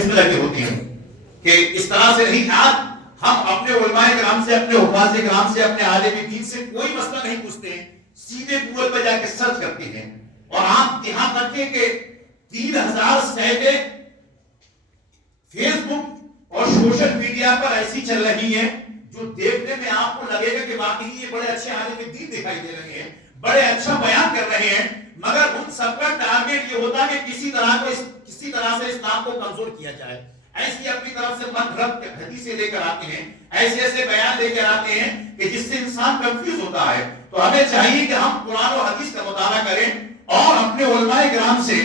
بحث میں لگے ہوتے ہیں کہ اس طرح سے نہیں. آج ہم اپنے علماء کرام سے, اپنے حفاظ کرام سے, اپنے عالم دین سے کوئی مسئلہ نہیں پوچھتے ہیں, سیدھے گوگل پہ جا کے سرچ کرتے ہیں. اور آپ دھیان رکھیں کہ 3000 سائٹیں فیس بک اور سوشل میڈیا پر ایسی چل رہی ہیں جو دیکھنے میں آپ کو لگے گا کہ واقعی یہ بڑے اچھے عالم دین دکھائی دے رہے ہیں, بڑے اچھا بیان کر رہے ہیں, مگر ان سب کا ٹارگیٹ یہ ہوتا ہے کہ کسی طرح سے اسلام کو کمزور کیا جائے. ایسی اپنی طرف سے من گھڑت حدیثیں لے کر آتے ہیں, ایسے بیان لے کر آتے ہیں کہ جس سے انسان کنفیوز ہوتا ہے. تو ہمیں چاہیے کہ ہم قرآن و حدیث کا مطالعہ کریں اور اپنے علماء کرام سے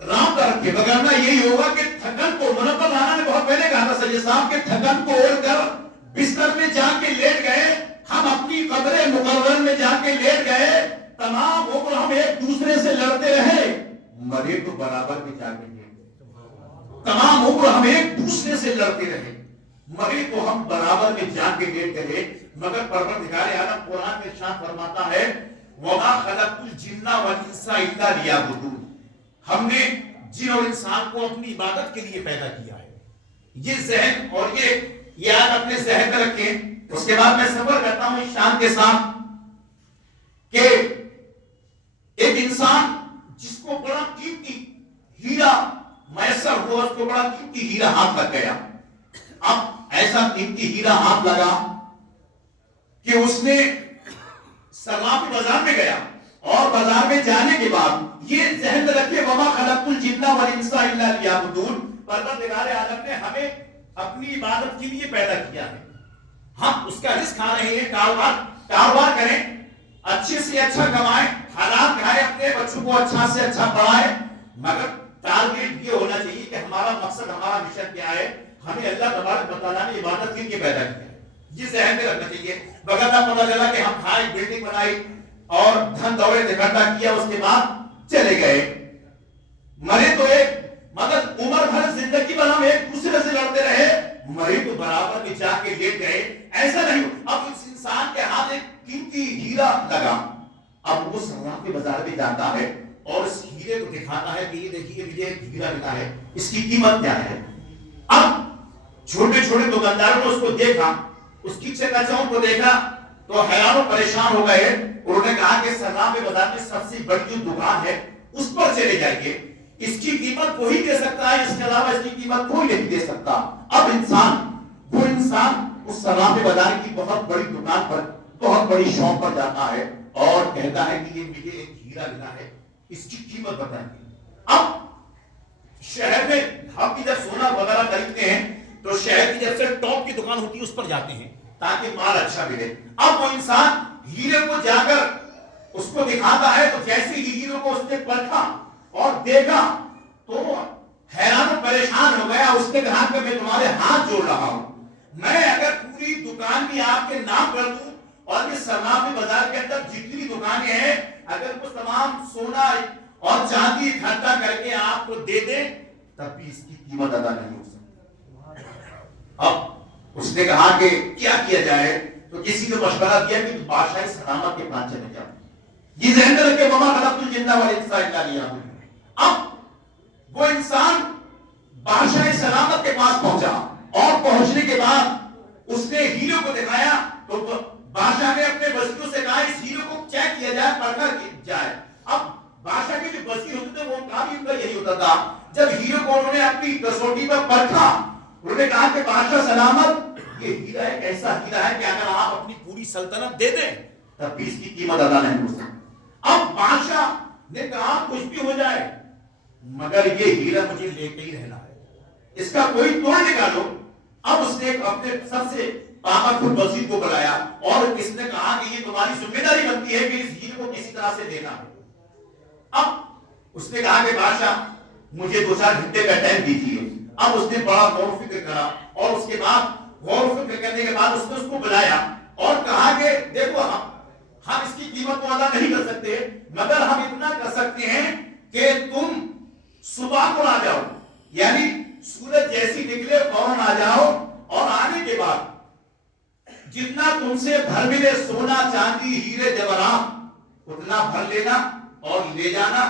رابطہ رکھیں. وگرنہ یہی ہوگا کہ تھکن کو, منور رانا نے بہت پہلے کہا تھا سید صاحب کے تھکن کو اوڑھ کر بستر میں جا کے لیٹ گئے, ہم اپنی قبر مقرر میں جا کے لیٹ گئے, تمام عمر ہم ایک دوسرے سے لڑتے رہے, مرے تو برابر میں جا کے لیٹ گئے. تمام عمر ہم ایک دوسرے سے لڑتے رہے, مرے تو ہم برابر میں جا کے لیٹ گئے, مگر پروردگار عالم قرآن میں ارشاد فرماتا ہے وَمَا خَلَقْتُ الْجِنَّ وَالْإِنسَ إِلَّا لِيَعْبُدُونِ, ہم نے جن اور انسان کو اپنی عبادت کے لیے پیدا کیا ہے. یہ ذہن اور یہ یاد اپنے ذہن میں رکھیں. اس کے بعد میں سفر کرتا ہوں اس شان کے ساتھ کہ ایک انسان جس کو بڑا قیمتی ہیرا میسر ہوا, اس کو بڑا قیمتی ہیرا ہاتھ لگ گیا. اب ایسا قیمتی ہیرا ہاتھ لگا کہ اس نے صرافی بازار میں گیا, اور بازار میں جانے کے بعد یہ ذہن میں رکھے وَمَا خَلَقْتُ الْجِنَّ وَالْإِنسَ إِلَّا لِيَعْبُدُونِ, پروردگار عالم نے ہمیں اپنی عبادت کے لیے پیدا کیا ہے. ہم اس کا رزق کھا رہے ہیں, کاروبار کریں, اچھے سے اچھا کمائیں, حلال کھائیں, اپنے بچوں کو اچھا سے اچھا پڑھائیں, مگر ٹارگیٹ یہ ہونا چاہیے کہ ہمارا مقصد, ہمارا مشن کیا ہے. ہمیں اللہ تبارک و تعالیٰ نے عبادت کے لیے پیدا کیا ہے, یہ ذہن میں رکھنا چاہیے. بغیر پتہ چلا کہ ہم کھائیں, بلڈنگ بنائی اور دھن دولت اکٹھا کیا, اس کے بعد چلے گئے, مرے تو ایک, مگر عمر بھر زندگی بھر ہم ایک دوسرے سے لڑتے رہے, مرے تو برابر میں جا کے لیٹ گئے. ایسا نہیں. اب اس انسان کے ہاتھ ایک قیمتی ہیرا لگا, اب وہ صرافی بازار میں جاتا ہے اور اس ہیرے کو دکھاتا ہے کہ یہ دیکھیے مجھے ایک ہیرا ملا ہے, اس کی قیمت کیا ہے. اب چھوٹے چھوٹے دکانداروں نے اس کو دیکھا, اس کی چکاچوند کو دیکھا تو حیران و پریشان ہو گئے. انہوں نے کہا کہ صرافی بازار میں سب سے بڑی جو دکان ہے اس پر چلے جائیے, اس کی قیمت وہی دے سکتا ہے, اس کے علاوہ اس کی قیمت کوئی نہیں دے سکتا. اب وہ انسان اس صرافی بازار کی بہت بڑی دکان پر, بہت بڑی شاپ پر جاتا ہے اور کہتا ہے کہ یہ مجھے ایک ہیرا ملا ہے, اس کی قیمت بتائیے. اب شہر میں ہم جب سونا وغیرہ خریدتے ہیں تو شہر کی جب سے ٹاپ کی دکان ہوتی ہے اس پر جاتے ہیں تاکہ مال اچھا ملے. اب وہ انسان ہیرے کو جا کر اس کو دکھاتا ہے تو جیسے ہی ہیرے کو اس نے پرکھا اور دیکھا تو حیران و پریشان ہو گیا. اس نے کہا کہ میں تمہارے ہاتھ جوڑ رہا ہوں, میں اگر پوری دکان بھی آپ کے نام کر دوں اور اس صرافی بازار کے اندر جتنی دکانیں ہیں اگر وہ تمام سونا اور چاندی اکٹھا کر کے آپ کو دے دیں تب بھی اس کی قیمت ادا نہیں ہو سکتی. اب اس نے کہا کہ کیا کیا جائے, تو کسی کو مشورہ دیا کہ بادشاہ سلامت کے پاس چلے جاؤ. یہ ذہن میں رکھے وَمَا خَلَقْتُ الْجِنَّ وَالْإِنسَ إِلَّا لِيَعْبُدُونِ. اب وہ انسان بادشاہ سلامت کے پاس پہنچا اور پہنچنے کے بعد اس نے ہیرے کو دکھایا تو بادشاہ نے اپنے وزیروں سے کہا اس ہیرے کو چیک کیا جائے, پرکھا جائے. اب بادشاہ کے جو وزیر ہوتے تھے وہ کام ان کا یہی ہوتا تھا, جب ہیرے کو انہوں نے اپنی کسوٹی پر پرکھا, انہوں نے کہا کہ بادشاہ سلامت یہ ہیرا ایک ایسا ہیرا ہے کہ اگر آپ اپنی پوری سلطنت دے دیں تب بھی اس کی قیمت ادا نہیں ہو سکتی. اب بادشاہ نے کہا کچھ بھی ہو جائے مگر یہ ہیرا مجھے لے کے ہی رہنا ہے, اس کا کوئی توڑ نکالو. اب اس نے اپنے سب سے پاورفل وزیر کو بلایا اور اس نے کہا کہ یہ تمہاری ذمہ داری بنتی ہے کہ اس ہیرے کو کسی طرح سے دینا ہے. اب اس نے کہا کہ بادشاہ مجھے 2-4 گھنٹے کا ٹائم دیجیے. اب اس نے بڑا غور و فکر کرا اور اس کے بعد غور و فکر کرنے کے بعد اس نے اس کو بلایا اور کہا کہ دیکھو ہم اس کی قیمت کو ادا نہیں کر سکتے مگر ہم اتنا کر سکتے ہیں کہ تم صبح کو آ جاؤ, یعنی سورج جیسی نکلے فوراً آ جاؤ اور آنے کے بعد جتنا تم سے بھر ملے سونا چاندی ہیرے جواہرات اتنا بھر لینا اور لے جانا,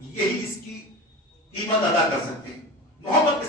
یہی اس کی قیمت ادا کر سکتے ہیں. محبت کے